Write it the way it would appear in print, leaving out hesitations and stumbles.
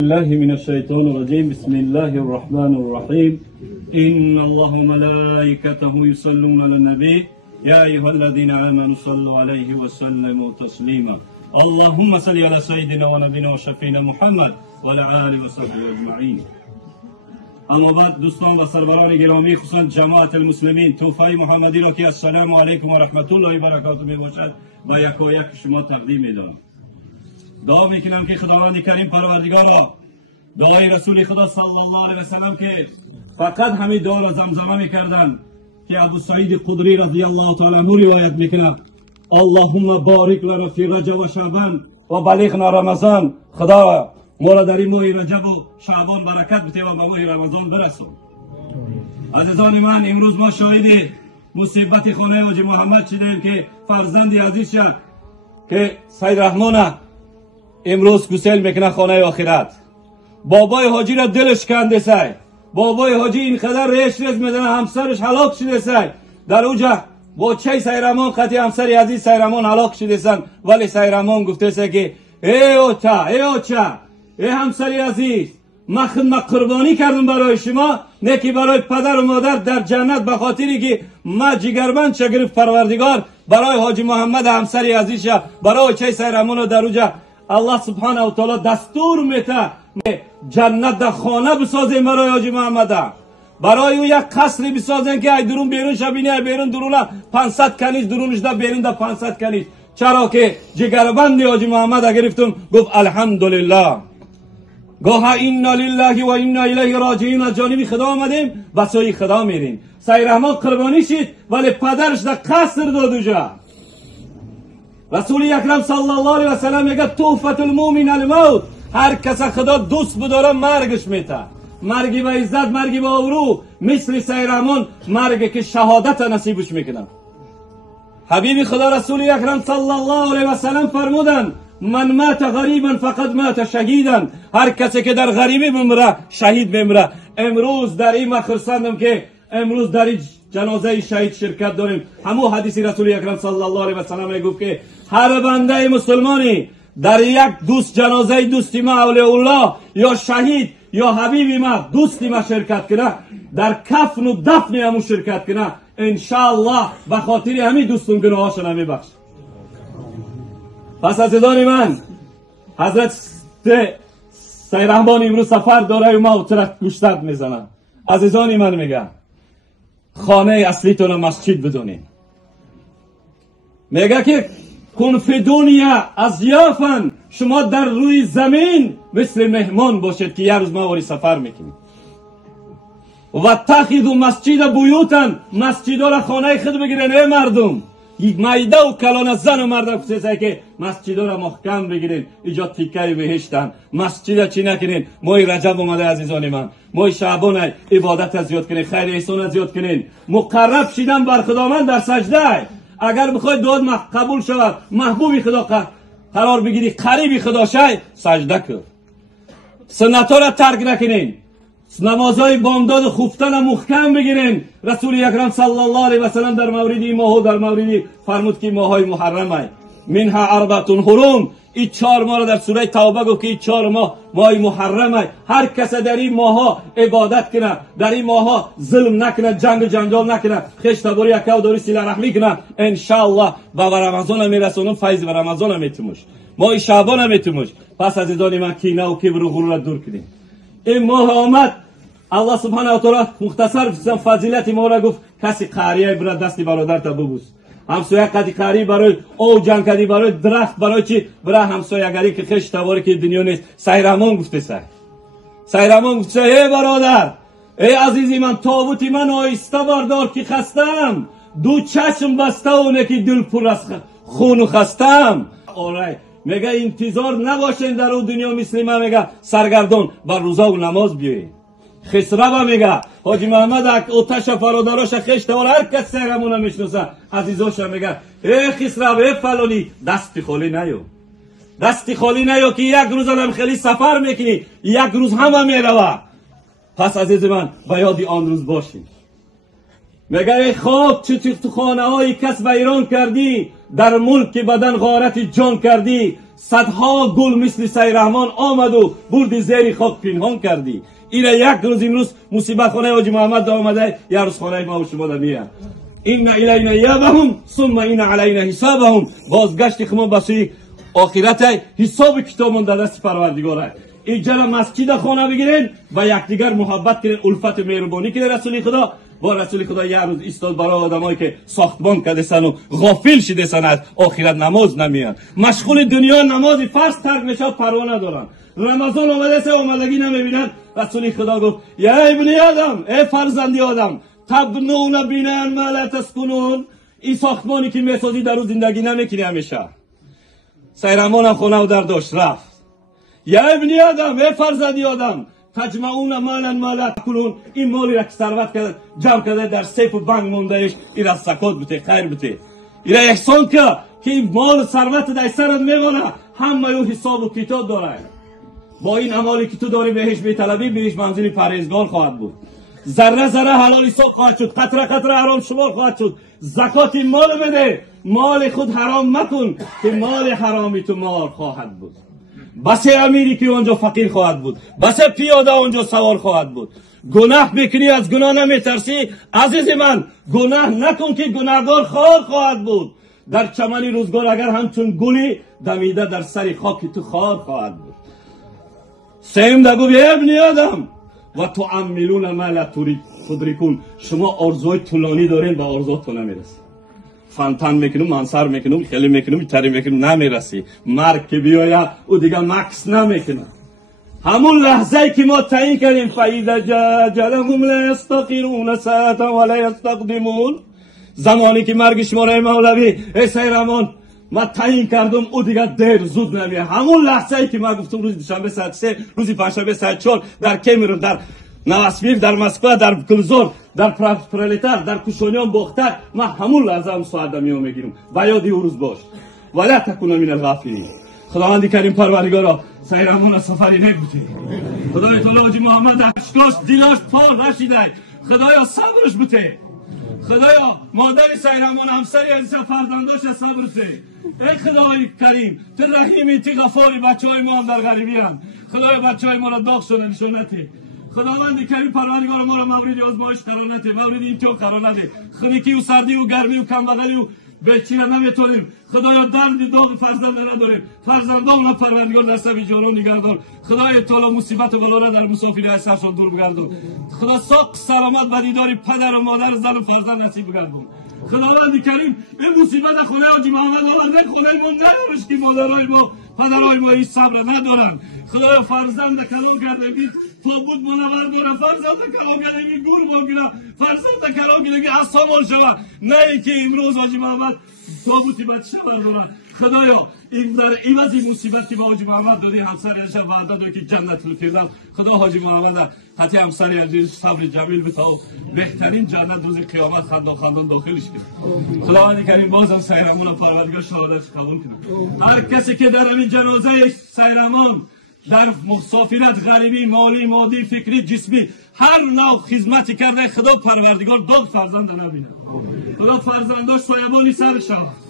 الله من الشيطان الرجيم بسم الله الرحمن الرحيم إن الله وملائكته يصلون على النبي يا أيها الذين آمنوا صلوا عليه وسلموا تسليما اللهم صل على سيدنا ونبينا وشفينا محمد وعلى آله وصحبه أجمعين. اما بعد دوستان و سروران گرامی خصوصا جماعت المسلمین توفای محمدی را که السلام علیکم و رحمت الله و برکاته می باشد و یکایک شما تقدیم می‌دارم. دعا میکنم که خداوند کریم پروردگار دعای رسول خدا صلی الله علیه و سلم که فقط همین دعا را زمزمه میکردن که ابو سعید خدری رضی الله تعالی عنه روایت میکنه اللهم بارک لنا فی رجب و شعبان و بلغنا رمضان. خدا ما را در این ماه رجب و شعبان برکت بده و به ماه رمضان برسون. عزیزان من، امروز ما شاهد مصیبت خانه حاجی محمد شدیم که فرزند عزیز شد که سید رحمان امروز گسیل میکنه خانه آخرت. بابای حاجی را دلش کنده سای، بابای حاجی اینقدر ریش ریز میزنه همسرش هلاک شده سای. در اوجه با چه سیرمان قطعی همسر عزیز سیرمان هلاک شده سن، ولی سیرمان گفته سای که ای اوچا ای همسری عزیز، من قربانی کردم برای شما، نه که برای پدر و مادر در جنت، به خاطری که ما جگرمند شگرف پروردگار برای حاجی محمد همسری عزیز برای چه سیرمان در اوجه الله سبحانه و تعالی دستور میده جنت در خانه بسازیم برای حاجی محمد، برای او یک قصری بسازیم که ای درون بیرون شبینی، ای بیرون درون 500 کنیز، درونش در بیرون در 500 کنیز. چرا که جگربند حاجی محمد گرفتم گفت الحمدلله، گوها اینا لله و اینا الیه راجعون، از جانب خدا آمدیم و سوی خدا میریم. سید رحمان قربانی شد ولی پدرش در قصر داد جا. رسول اکرم صلی الله علیه و سلم میگه تحفة المؤمن الموت، هر کس خدا دوست بداره مرگش میته، مرگی با عزت، مرگی با ابرو، مثل سید رحمان مرگی که شهادت نصیبش میکنه. حبیب خدا رسول اکرم صلی الله علیه و سلم فرمودن من مات غریبا فقد مات شهیدا، هر کسی که در غریبی بمیره شهید بمیره. امروز در این مخرسندم که امروز در جنازه شهید شرکت داریم. همو حدیث رسول اکرم صلی الله علیه و سلم گفت که هر بنده مسلمانی در یک دوست جنازه دوستی ما اولیاء الله یا شهید یا حبیب ما دوستی ما شرکت کنه، در کفن و دفن همون شرکت کنه، انشاءالله به خاطر همین دوستون گناهاشون هم میبخش. پس عزیزان من، حضرت سید رحمان امروز سفر داره و ما اترک گوشتت میزنم. عزیزان من میگم خانه اصلیتون مسجد بدونین. میگه که کن فی دنیا اضیافا، شما در روی زمین مثل مهمان باشید که یک روز ما واری سفر میکنیم. و تخذوا مسجد بیوتا، مسجد را خانه خود بگیرن. ای مردم، یک مایده و کلان زن و مرد کسی که مسجد را محکم بگیرین، اینجا تیکه بهشتن. مسجد چی نکنین. ماه رجب اومده عزیزان من، ماه شعبان، عبادت زیاد کنین، خیر احسان زیاد کنین، مقرب شیدن بر خداوند در سجده. اگر بخواید دعات قبول شود، محبوبی خدا قرار بگیری، قریبی خدا شای، سجده کن. سنت ها را ترک نکنین، نمازهای بامداد خفتن محکم بگیرین. رسول اکرم صلی الله علیه و سلم در مورد این ماه در موردی فرمود که ماهای محرمه منها اربعه حرم، این 4 ماه را در سوره توبه گفت که این 4 ماه ماه محرمه. هر کس در این ماه عبادت کنه، در این ماه ظلم نکنه، جنگ جنجال نکنه، خشت باری اکاو داری صله رحمی کنه، ان شاء الله به رمضان میرسونم، فیض به رمضان میتموش، ماه شعبان میتموش. پس عزیزان من کینه و کبر و غرور دور کنیم. این ماه آمد، الله سبحانه و تعالی مختصر فضیلت ما را گفت کسی قاریه برای دستی برادر تا ببوس، همسایه قدی قاری برای او جنگ کدی برای درخت برای چی برای همسایه‌گری که خشت واری که دنیا نیست. سید رحمان گفته سید رحمان گفته ای برادر، ای عزیزی من، تابوتی من آیسته بردار که خستم، دو چشم بسته اونه که دل پر از خون و خستم. آره میگه انتظار نباشین در اون دنیا مثل من، میگه سرگردان بر روزا و نماز بیاین. خسرو میگه حاجی محمد آتش فراداراش خشت و هر کس سیرمون میشناسه، عزیزاش میگه ای خسرو ای فلانی، دست خالی نیو، دست خالی نیو که یک روز هم خیلی سفر میکنی، یک روز همه میروه. پس عزیز من به یاد آن روز باشین. میگه ای خواب چه تو خانه های کس ویران کردی، در ملک بدن غارت جان کردی، صدها گل مثل سیرحمان آمد و بردی زیر خاک پنهان کردی. اینا یک روز امروز مصیبت خانه حاجی محمد آمده، یک روز خانه ما و شما دا میاد. این الینا یابهم ثم این علینا حسابهم. بازگشت خما بسوی آخرت، حساب کتابمون در دست پروردگاره. اینجا مسجد خانه بگیرین و یکدیگر محبت کنین، الفت و مهربانی کنین. رسول خدا با رسول خدا یک روز ایستاد برای آدمایی که ساختمان کردن و غافل شدن از آخرت، نماز نمیان، مشغول دنیا، نماز فرض ترک نشد، پروا ندارن. رمضان آمده سه آمدگی نمیبینن. رسول خدا گفت یا ابن آدم، ای فرزندی آدم، تبنون بنا ما لا تسکنون. این ساختمانی که میسازی در روز زندگی نمیکنی همیشه. سیرحمان هم خونه و در داشت رفت. یا ابن آدم، ای فرزندی آدم، تجمعون مالا ما لا تاکلون. این مالی را که ثروت کرده جمع کرده در سیف و بانک موندهش، این را زکات بده، خیر بده. این را احسان که این مال و ثروت در سرت میمونه، همه او حساب و کتاب داره. با این اعمالی که تو داری بهش میطلبی، بهش منزل پرهیزگار خواهد بود. ذره ذره حلال حساب خواهد شد، قطره قطره حرام شمار خواهد شد. زکات مال بده، مال خود حرام مکن که مال حرامی تو مار خواهد بود. بس امیری که اونجا فقیر خواهد بود، بس پیاده اونجا سوار خواهد بود. گناه میکنی، از گناه نمیترسی؟ عزیز من گناه نکن که گناهگار خار خواهد بود. در چمن روزگار اگر همچون گلی دمیده در سر خاک تو خار خواهد بود. سیم دگو بی ابن آدم و تو عملون ما لا تدرکون. شما آرزوی طولانی دارین، به آرزوتون نمیرسی. فانتان میکنم، منصر میکنم، خیلی میکنم، تری میکنم، نمیرسی. مرگ که بیاید او دیگه مکس نمیکنه. همون لحظه که ما تعیین کردیم فاذا جاء اجلهم لا یستأخرون ساعة ولا یستقدمون. زمانی که مرگ شما را مولوی ای سیرحمان ما تعیین کردم، او دیگه دیر زود نمیاد. همون لحظه ای که ما گفتم روز دوشنبه ساعت 3، روز پنجشنبه ساعت 4 در کیمرون، در نواسفیف، در مسکو، در کلزور، در پرولتار، در کوشانیان باختر، ما همون لحظه هم ساعت میام میگیرم. و یادی او روز باش. ولا تکون من الغافلین. خداوند کریم پروردگارا سیرحمان سفری نبودی. خدای تعالی حاجی محمد اشکاش دلاش پار رشیده. خدایا صبرش بده. خدایا مادر سیرحمان همسری عزیز فرزنداش صبر بده. ای خدای کریم تو رحیمی، تو غفاری. بچهای ما هم در غریبی هم. خدایا بچهای ما را داغ شده نشونتی. خداوند کریم پروردگار ما را مورد آزمایش قرار نده، مورد امتحان قرار نده. خنکی و سردی و گرمی و کمبغلی و بیچاره نمیتونیم. خدایا درد داغ فرزند نداریم. فرزندان را پروردگار در سبی جانان نگهدار. خدای تعالی مصیبت و بلا را در مسافری از سرشان دور بگردون. خدا ساق سلامت و دیدار پدر و مادر، زن و فرزند نصیب بگردون. خداوند کریم این مصیبت خونه حاجی محمد آورده، خونه ما ندارش که مادرای ما، پدرای ما این صبر ندارن. خدایا فرزند کلام کرده بید فابود منور داره، فرزند کلام کرده بید گور بگیره، فرزند کلام کرده که اصحابان شود، نه ای که امروز حاجی محمد تابوتی بچه بردارن. خدایا این در عوض مصیبت که با حاجی محمد دادی، همسر عزیز وعده داد که جنت الفردوس. خدا حاجی محمد حتی همسر عزیز صبر جمیل بده و بهترین جنت روز قیامت خندان داخلش کنه. خداوند کریم بازم سیرحمان پروردگار شهادتش قبول کنه. هر کسی که در این جنازه سیرحمان در مسافرت، غریبی، مالی، مادی، فکری، جسمی، هر نوع خدمتی کرده، خدا پروردگار داغ فرزند نبینه. خدا فرزنداش سایبانی سرش شود.